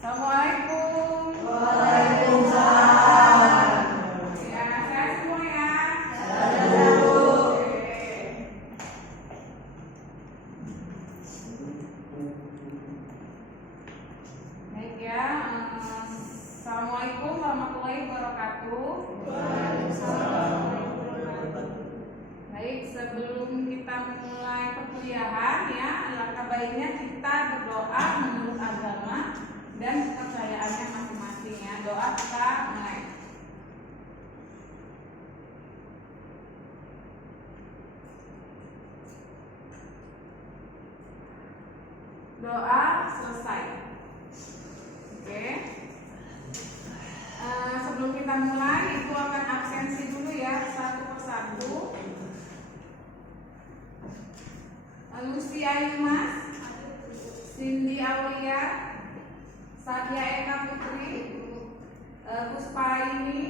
Assalamualaikum. Waalaikumsalam. Ya, sehat semua ya. Baik ya. Assalamualaikum warahmatullahi wabarakatuh. Baik, sebelum kita mulai perkuliahan ya, alangkah baiknya kita berdoa menurut agama dan kepercayaannya masing-masing ya. Doa kita mulai. Doa selesai. Oke. Sebelum kita mulai, Ibu akan absensi dulu ya satu persatu. Lucy Ayumas, Cindy Aulia, Sadia Eka Putri, Puspaini,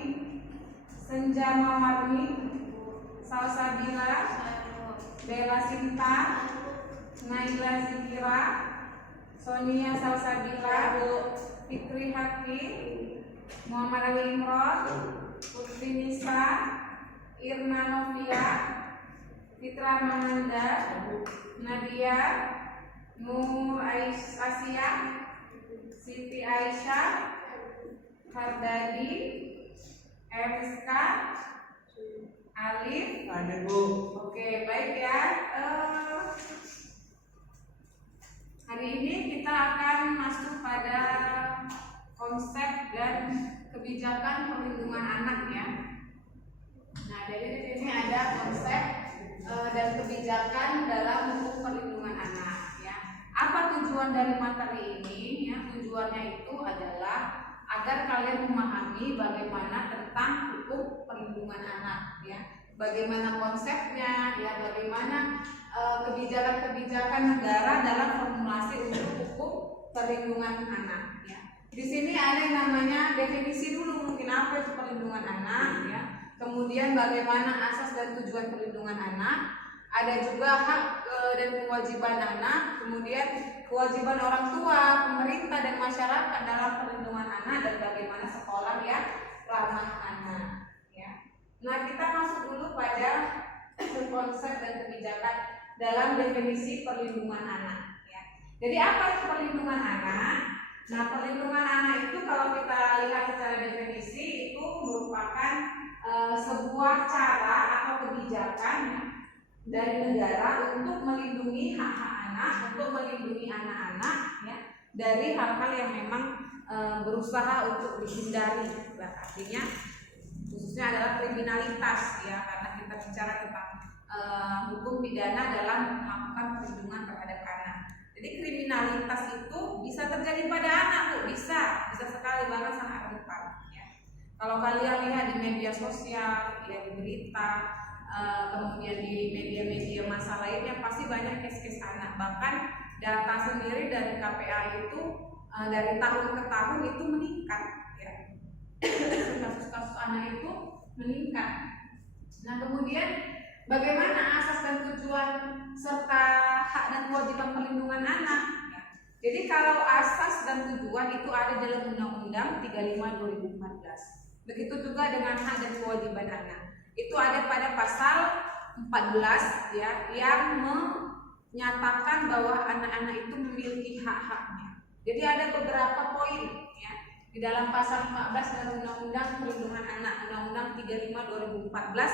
Senja Mawarni, Salsabila, Bella Sinta, Naila Zikira, Sonia Salsabila, Fikri Haki, Muhammad Ali Imron, Putri Nisa, Irna Novia, Fitra Mananda, Nadia, Nur Asia, Siti Aisyah, Hardadi, Eriska, Alif. Ada Bu. Oke, baik ya. Hari ini kita akan masuk pada konsep dan kebijakan perlindungan anak ya. Nah, jadi di sini ada konsep dan kebijakan dalam hukum perlindungan anak ya. Apa tujuan dari materi ini? Ya, tujuannya itu adalah agar kalian memahami bagaimana tentang hukum perlindungan anak ya. Bagaimana konsepnya ya, bagaimana kebijakan-kebijakan negara dalam formulasi untuk hukum perlindungan anak ya. Di sini ada yang namanya definisi dulu, mungkin apa itu perlindungan anak ya. Kemudian bagaimana asas dan tujuan perlindungan anak. Ada juga hak dan kewajiban anak. Kemudian kewajiban orang tua, pemerintah dan masyarakat dalam perlindungan anak, dan bagaimana sekolah yang ramah anak ya. Nah, kita masuk dulu pada konsep dan kebijakan dalam definisi perlindungan anak ya. Jadi apa itu perlindungan anak? Nah, perlindungan anak itu kalau kita lihat secara definisi itu merupakan sebuah cara atau kebijakan ya, dari negara untuk melindungi hak-hak anak, untuk melindungi anak-anak ya, dari hal-hal yang memang berusaha untuk dihindari. Nah, artinya khususnya adalah kriminalitas ya, karena kita bicara tentang hukum pidana dalam melakukan perlindungan terhadap anak. Jadi kriminalitas itu bisa terjadi pada anak, Bu, bisa sekali, bahkan sangat rentan ya. Kalau kalian lihat di media sosial, ya di berita, kemudian di media-media massa lainnya, pasti banyak kes-kes anak. Bahkan data sendiri dari KPA itu dari tahun ke tahun itu meningkat ya. Kasus-kasus anak itu meningkat. Nah, kemudian bagaimana asas dan tujuan serta hak dan kewajiban perlindungan anak ya. Jadi kalau asas dan tujuan itu ada dalam Undang-Undang 35/2014. Begitu juga dengan hak dan kewajiban anak. Itu ada pada pasal 14 ya, yang menyatakan bahwa anak-anak itu memiliki hak-haknya. Jadi ada beberapa poin ya di dalam pasal 14 dalam Undang-Undang Perlindungan Anak, Undang-Undang 35/2014,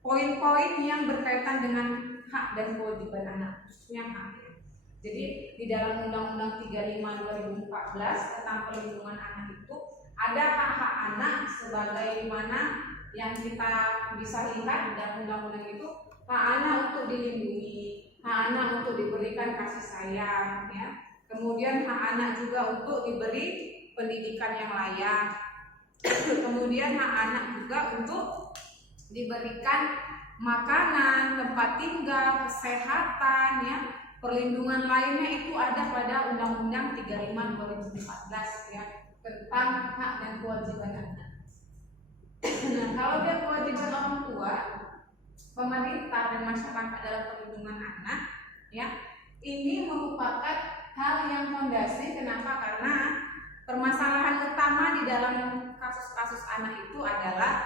poin-poin yang berkaitan dengan hak dan kewajiban anak, khususnya hak ya. Jadi di dalam Undang-Undang 35/2014 tentang perlindungan anak itu ada hak-hak anak sebagaimana yang kita bisa lihat di dalam undang-undang itu. Hak anak untuk dilindungi, hak anak untuk diberikan kasih sayang ya. Kemudian hak anak juga untuk diberi pendidikan yang layak. Kemudian hak anak juga untuk diberikan makanan, tempat tinggal, kesehatan ya. Perlindungan lainnya itu ada pada Undang-Undang 35/2014 ya, tentang hak dan kewajiban anak. Nah, kalau dia kewajiban orang tua, pemerintah dan masyarakat dalam perlindungan anak ya, ini merupakan hal yang fondasi. Kenapa? Karena permasalahan utama di dalam kasus-kasus anak itu adalah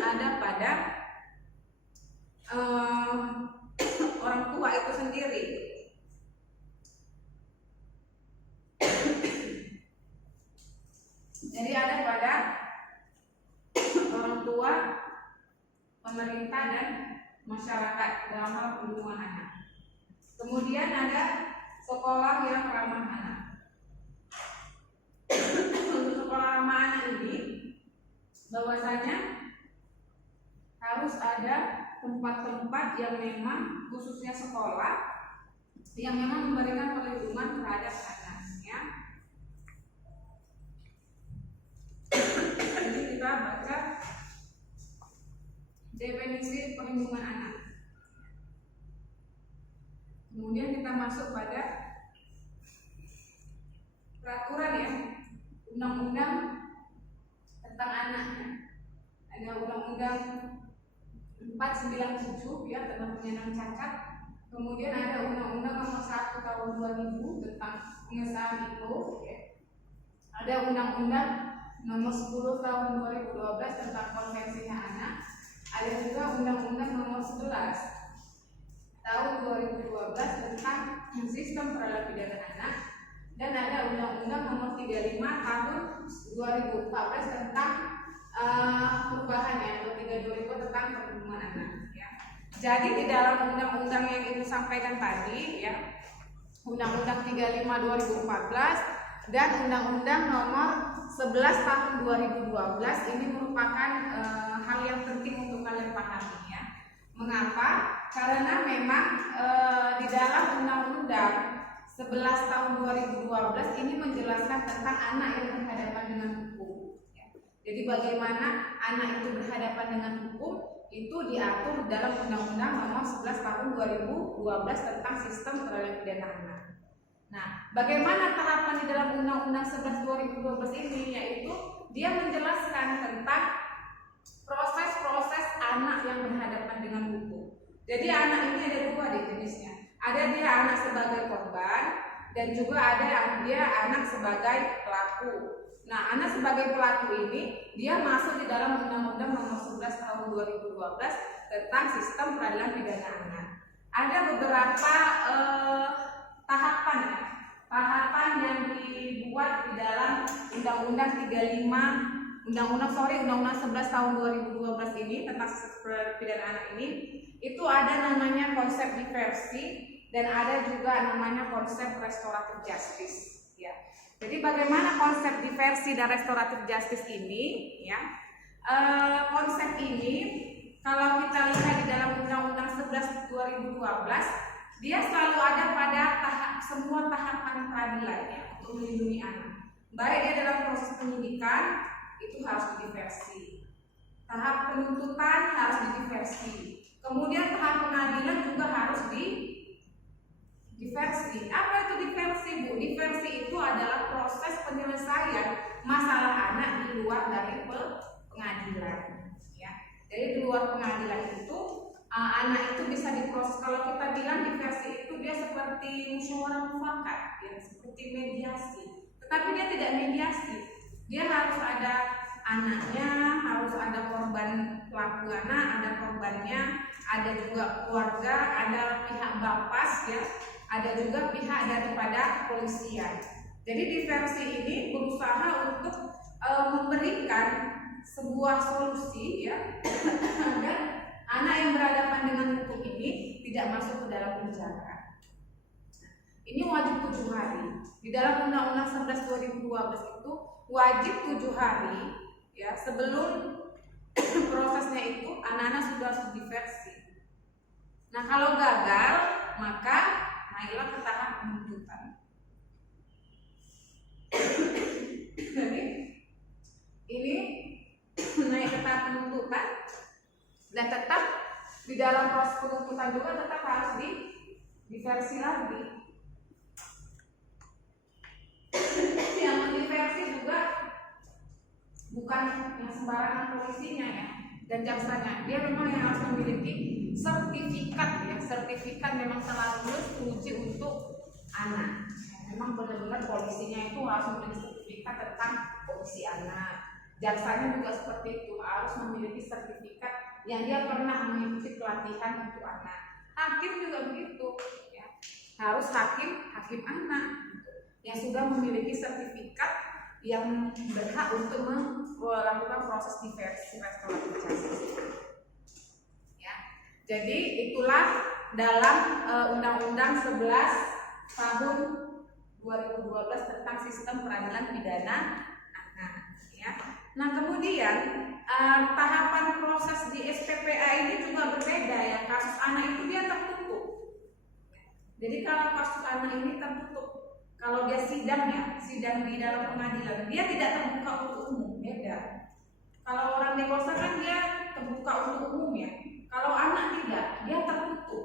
ada pada orang tua itu sendiri. Jadi ada pada orang tua, pemerintah dan masyarakat dalam hal perlindungan anak. Kemudian ada sekolah yang ramah anak. Untuk sekolah ramah anak ini bahwasanya harus ada tempat-tempat yang memang khususnya sekolah yang memang memberikan perlindungan terhadap anak, ya. Jadi kita baca definisi perlindungan anak. Kemudian kita masuk pada peraturan, ya, undang-undang tentang anak. Ada undang-undang 497 ya tentang penyandang cacat. Kemudian ada undang-undang nomor 1 tahun 2000 tentang pengesahan itu, ya. Ada undang-undang nomor 10 tahun 2012 tentang konvensinya anak. Ada juga undang-undang nomor 11 tahun 2012 tentang sistem peradilan pidana anak. Dan ada undang-undang nomor 35 tahun 2014 tentang perubahan, ya, nomor 32 tentang perlindungan anak, ya. Jadi di dalam undang-undang yang itu sampaikan tadi, ya, undang-undang 35 2014 dan undang-undang nomor 11 tahun 2012 ini merupakan hal yang penting untuk kalian pahami, ya. Mengapa? Karena memang di dalam undang-undang 11 tahun 2012 ini menjelaskan tentang anak yang berhadapan dengan hukum, ya. Jadi bagaimana anak itu berhadapan dengan hukum itu diatur dalam undang-undang nomor 11 tahun 2012 tentang sistem peradilan pidana anak. Nah, bagaimana tahapan di dalam undang-undang 11 2012 ini, yaitu dia menjelaskan tentang proses-proses anak yang berhadapan dengan hukum. Jadi anak ini ada dua jenisnya. Ada dia anak sebagai korban dan juga ada yang dia anak sebagai pelaku. Nah, anak sebagai pelaku ini dia masuk di dalam undang-undang nomor 11 tahun 2012 tentang sistem peradilan pidana anak. Ada beberapa tahapan yang dibuat di dalam undang-undang 11 tahun 2012 ini tentang sistem peradilan pidana anak ini. Itu ada namanya konsep diversi dan ada juga namanya konsep restoratif justice, ya. Jadi bagaimana konsep diversi dan restoratif justice ini, ya? Konsep ini kalau kita lihat di dalam undang-undang 11 2012 dia selalu ada pada semua tahapan peradilan, ya, untuk melindungi anak. Baik dia dalam proses penyidikan itu harus diversi, tahap penuntutan harus diversi. Kemudian tahap pengadilan juga harus diversi. Apa itu diversi, Bu? Diversi itu adalah proses penyelesaian masalah anak di luar dari pengadilan, ya. Jadi di luar pengadilan itu anak itu bisa diproses. Kalau kita bilang diversi itu dia seperti musyawarah mufakat, ya, seperti mediasi. Tetapi dia tidak mediasi. Dia harus ada anaknya, harus ada korban pelaku anak, ada korbannya, ada juga keluarga, ada pihak bapas, ya, ada juga pihak daripada kepolisian. Jadi diversi ini berusaha untuk memberikan sebuah solusi, ya, agar anak yang berhadapan dengan hukum ini tidak masuk ke dalam penjara. Ini wajib 7 hari. Di dalam Undang-Undang 11 2012 itu wajib 7 hari, ya, sebelum prosesnya itu anak-anak sudah harus diversi. Nah, kalau gagal maka naiklah ke tahap penuntutan. Jadi ini naik ke tahap penuntutan dan tetap di dalam proses penuntutan juga tetap harus diversi lagi. Yang diversi juga bukan yang sembarangan polisinya, ya, dan jaksanya. Dia memang yang harus memiliki sertifikat, ya. Sertifikat memang telah lulus uji untuk anak. Memang benar-benar polisinya itu harus memiliki sertifikat tentang komisi anak. Jaksanya juga seperti itu, harus memiliki sertifikat yang dia pernah mengikuti pelatihan untuk anak. Hakim juga begitu, ya. Harus hakim anak yang sudah memiliki sertifikat yang berhak untuk melakukan proses diversi restoratif justice. Ya. Jadi itulah dalam Undang-Undang 11 tahun 2012 tentang sistem peradilan pidana anak. Ya. Nah kemudian tahapan proses di SPPA ini juga berbeda ya. Kasus anak itu dia tertutup. Jadi kalau kasus anak ini tertutup, kalau dia sidang di dalam pengadilan, dia tidak terbuka untuk umum, beda. Kalau orang dewasa kan dia terbuka untuk umum ya. Kalau anak tidak, dia tertutup.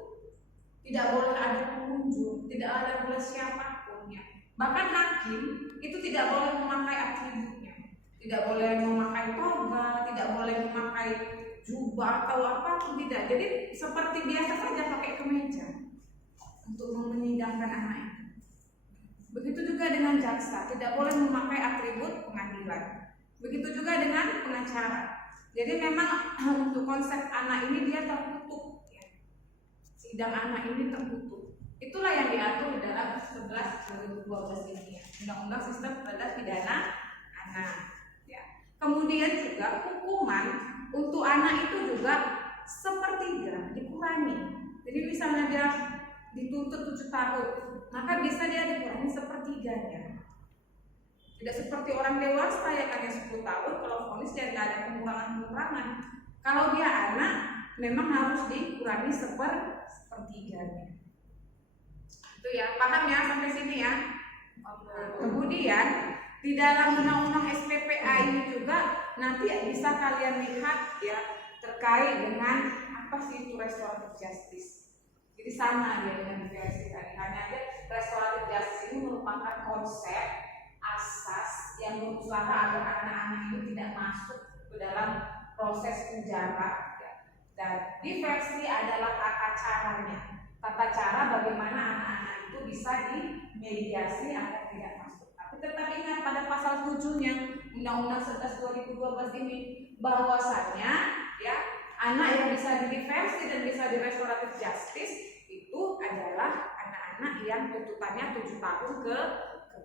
Tidak boleh ada pengunjung, tidak boleh siapapun ya. Bahkan hakim itu tidak boleh memakai atributnya. Tidak boleh memakai toga, tidak boleh memakai jubah atau apapun, tidak. Jadi seperti biasa saja pakai kemeja untuk menyidangkan anak itu. Begitu juga dengan jaksa, tidak boleh memakai atribut pengadilan. Begitu juga dengan pengacara. Jadi memang untuk konsep anak ini dia tertutup ya. Sidang anak ini tertutup. Itulah yang diatur di dalam 11 2012 ini ya. Undang-Undang Sistem Peradilan Pidana Anak. Kemudian juga hukuman untuk anak itu juga sepertiga dikurangi. Jadi misalnya dia dituntut 7 tahun, maka bisa dia dikurangi sepertiganya. Tidak seperti orang dewasa yang hanya 10 tahun, kalau vonis dia tidak ada pengurangan-pengurangan. Kalau dia anak, memang harus dikurangi sepertiganya. Itu ya, paham ya sampai sini ya. Kemudian di dalam Undang-Undang SPPA ini juga nanti bisa kalian lihat ya terkait dengan apa sih itu restoratif justice. Jadi sama dia dengan versi tadi, hanya aja restoratif justice ini merupakan konsep asas yang berusaha agar anak-anak itu tidak masuk ke dalam proses penjara ya. Dan diversi adalah tata cara bagaimana anak-anak itu bisa dimediasi agar tidak masuk. Tetap ingat pada pasal 7-nya Undang-Undang 11 2012 ini bahwasannya ya anak yang bisa diversi dan bisa di restoratif justice itu adalah anak-anak yang tuntutannya 7 tahun ke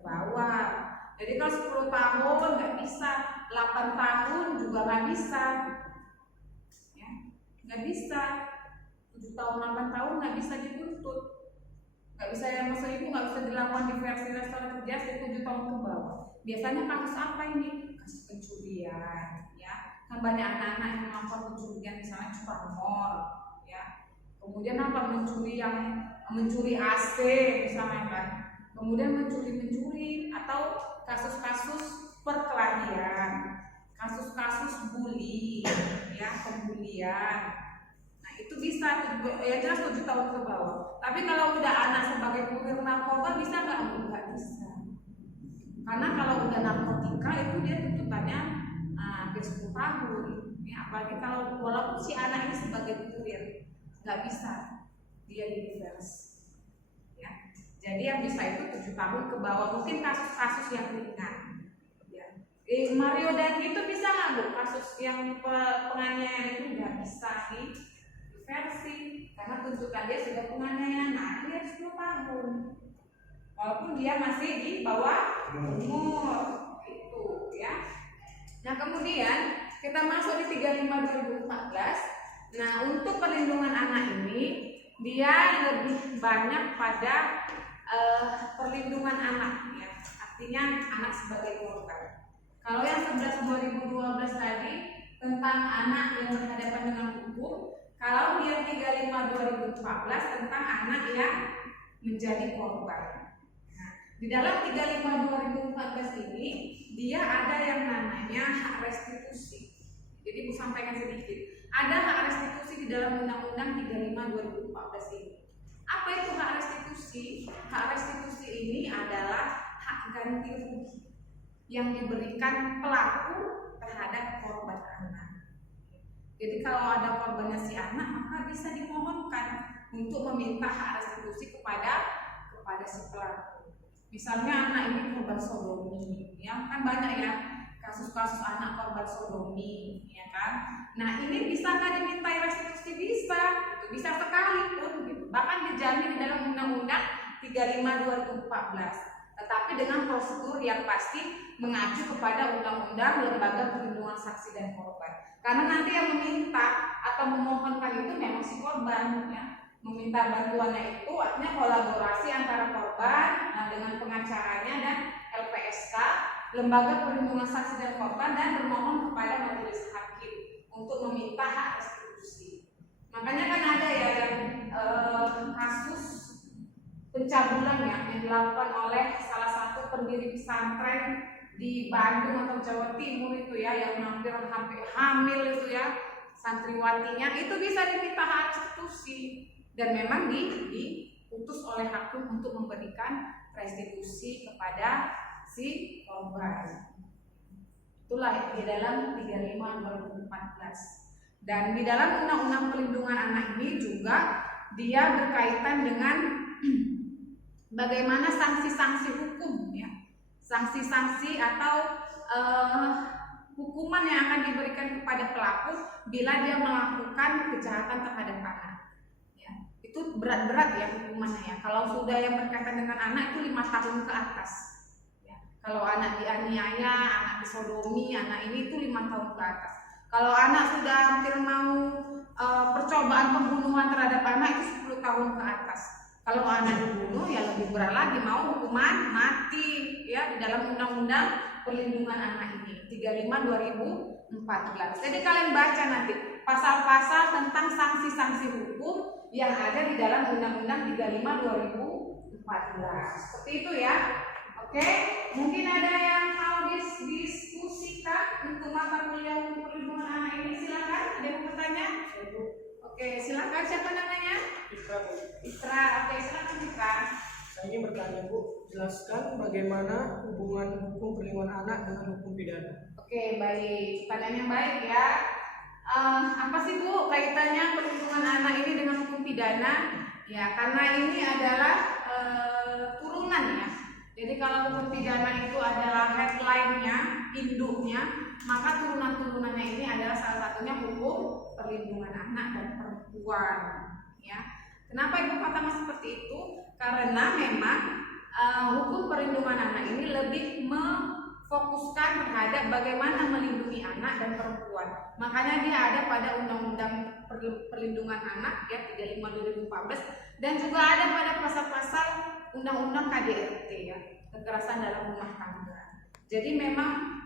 bawah. Jadi kalau 10 tahun nggak bisa, 8 tahun juga nggak bisa, ya nggak bisa, 7 tahun 8 tahun nggak bisa dituntut. Nggak bisa yang maksud ibu nggak bisa dilakukan diversi restoratif justice 7 tahun ke bawah. Biasanya kasus apa ini? Kasus pencurian, ya. Kan banyak anak-anak yang melakukan pencurian, misalnya curanmor, ya. Kemudian apa mencuri AC misalnya kan. Kemudian mencuri atau kasus-kasus perkelahian, kasus-kasus bully, ya pembulian. Itu bisa ya jelas 7 tahun ke bawah. Tapi kalau udah anak sebagai kurir narkoba bisa nggak bisa. Karena kalau udah narkotika itu dia tuntutannya hampir 10 tahun. Ya, apalagi kalau walaupun si anak ini sebagai kurir nggak bisa dia divers. Ya. Jadi yang bisa itu 7 tahun ke bawah. Mungkin kasus-kasus yang ringan. Ya. Mario Dandi itu bisa nggak bu? Kasus yang penganiayaan itu nggak bisa versi karena tuntutan dia sudah penganiayaan, nah dia 10 tahun walaupun dia masih di bawah umur itu ya. Nah kemudian kita masuk di 35 2014. Nah untuk perlindungan anak ini dia lebih banyak pada perlindungan anak ya, artinya anak sebagai korban. Kalau yang 11 2012 tadi tentang anak yang berhadapan dengan hukum, kalau yang 35 2014 tentang anak yang menjadi korban. Nah, di dalam 35 2014 ini dia ada yang namanya hak restitusi. Jadi Bu sampaikan sedikit. Ada hak restitusi di dalam Undang-Undang 35 2014 ini. Apa itu hak restitusi? Hak restitusi ini adalah hak ganti rugi yang diberikan pelaku terhadap korban anak. Jadi kalau ada korbannya si anak, maka bisa dimohonkan untuk meminta hak restitusi kepada si pelaku. Misalnya anak ini korban sodomi, kan banyak ya kasus-kasus anak korban sodomi, ya kan? Nah ini bisakah dimintai restitusi? Bisa sekalipun gitu. Bahkan dijamin di dalam Undang-Undang 35 2014. Tetapi dengan prosedur yang pasti mengacu kepada Undang-Undang Lembaga Perlindungan Saksi dan Korban. Karena nanti yang meminta atau memohonkan itu memang si korban, ya. Meminta bantuannya itu artinya kolaborasi antara korban dengan pengacaranya dan LPSK, Lembaga Perlindungan Saksi dan Korban, dan bermohon kepada majelis hakim untuk meminta hak restitusi. Makanya kan ada ya yang kasus pencabulan ya yang dilakukan oleh salah satu pendiri pesantren di Bandung atau Jawa Timur itu ya, yang hampir hamil itu ya santriwatinya, itu bisa diminta hak restitusi dan memang diputus oleh hakim untuk memberikan restitusi kepada si korban. Itulah di dalam 35 2014. Dan di dalam Undang-Undang Perlindungan Anak ini juga dia berkaitan dengan bagaimana sanksi-sanksi hukum ya. Sanksi-sanksi atau hukuman yang akan diberikan kepada pelaku bila dia melakukan kejahatan terhadap anak. Ya, itu berat-berat ya hukumannya ya. Kalau sudah yang berkaitan dengan anak itu 5 tahun ke atas. Ya. Kalau anak dianiaya, anak disodomi, anak ini itu 5 tahun ke atas. Kalau anak sudah hampir mau percobaan pembunuhan terhadap anak itu 10 tahun ke atas. Kalau anak dibunuh ya lebih berat lagi, mau hukuman mati ya di dalam Undang-Undang Perlindungan Anak ini 35 2014. Jadi kalian baca nanti pasal-pasal tentang sanksi-sanksi hukum yang ada di dalam Undang-Undang 35 2014. Seperti itu ya. Oke, mungkin ada yang mau diskusikan untuk mata kuliah hukum perlindungan anak ini, silakan. Ada yang mau bertanya? Oke, silakan. Siapa namanya? Fitra, Bu. Fitra. Oke, silakan Fitra. Saya ingin bertanya, Bu, jelaskan bagaimana hubungan hukum perlindungan anak dengan hukum pidana. Oke, baik. Pertanyaannya baik ya. Apa sih Bu kaitannya perlindungan anak ini dengan hukum pidana? Ya, karena ini adalah turunan ya. Jadi kalau hukum pidana itu adalah headline-nya, induknya, maka turunan-turunannya ini adalah salah satunya hukum perlindungan anak dan perempuan. Ya, kenapa Ibu katakan seperti itu? Karena memang hukum perlindungan anak ini lebih memfokuskan terhadap bagaimana melindungi anak dan perempuan. Makanya dia ada pada Undang-Undang Perlindungan Anak ya 35 2014 dan juga ada pada pasal-pasal Undang-Undang KDRT ya, kekerasan dalam rumah tangga. Jadi memang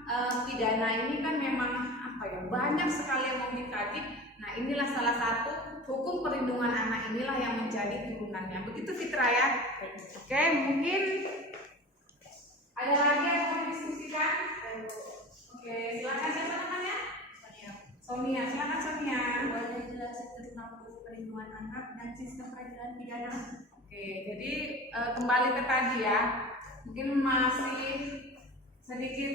pidana ini kan memang apa ya, banyak sekali yang mau dikaji. Nah, inilah salah satu hukum perlindungan anak inilah yang menjadi turunannya. Begitu Fitra ya. Oke, mungkin ada lagi yang mau diskusikan? Oke, silakan. Siapa namanya? Sonia. Silakan Sonia. Boleh jelasin tentang hukum perlindungan anak dan sistem peradilan pidana? Oke, jadi kembali ke tadi ya. Mungkin masih sedikit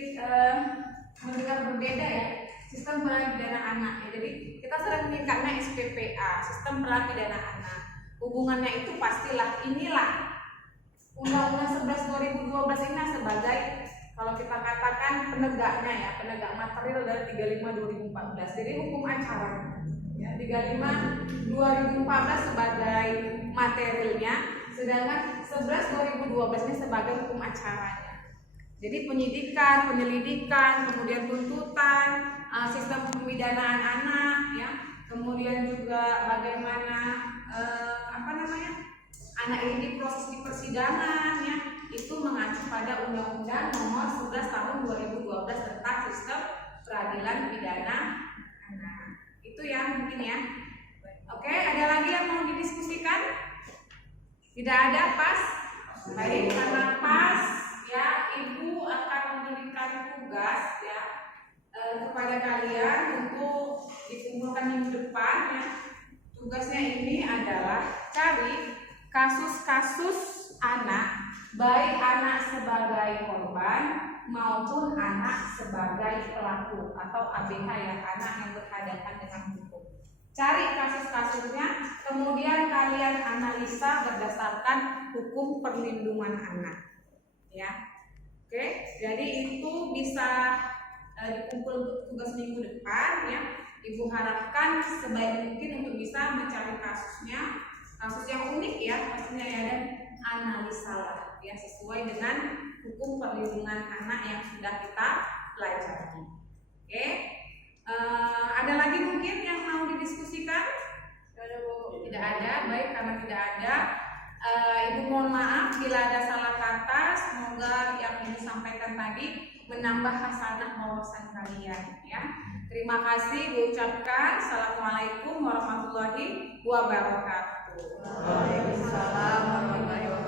mendengar berbeda ya sistem peradilan pidana anak ya. Jadi kita sering menyingkatnya SPPA, sistem peradilan pidana anak. Hubungannya itu pastilah inilah Undang-Undang 11 2012 ini sebagai kalau kita katakan penegaknya ya, penegak material dari 35 2014. Jadi hukum acara ya, 35 2014 sebagai materialnya, sedangkan 11 2012 ini sebagai hukum acaranya. Jadi penyidikan, penyelidikan, kemudian tuntutan, sistem pemidanaan anak, ya, kemudian juga bagaimana anak ini diproses di persidangan, ya, itu mengacu pada Undang-Undang Nomor 11 Tahun 2012 tentang sistem peradilan pidana anak. Itu ya mungkin ya. Oke, ada lagi yang mau didiskusikan? Tidak ada, pas? Baik, karena pas ya, Ibu akan memberikan tugas ya kepada kalian untuk dikumpulkan minggu depan ya. Tugasnya ini adalah cari kasus-kasus anak, baik anak sebagai korban maupun anak sebagai pelaku atau ABH ya, anak yang berhadapan dengan hukum. Cari kasus-kasusnya, kemudian kalian analisa berdasarkan hukum perlindungan anak. Ya, Oke, jadi itu bisa dikumpul untuk tugas minggu depan ya. Ibu harapkan sebaik mungkin untuk bisa mencari kasus yang unik ya pastinya ya, dan analisalah ya sesuai dengan hukum perlindungan anak yang sudah kita pelajari. Oke, ada lagi mungkin yang mau didiskusikan? Tidak ada, baik, karena tidak ada. Ibu mohon maaf bila ada salah kata. Semoga yang Ibu sampaikan tadi menambah hasanah wawasan kalian ya. Terima kasih diucapkan. Assalamualaikum warahmatullahi wabarakatuh. Waalaikumsalam warahmatullahi wabarakatuh.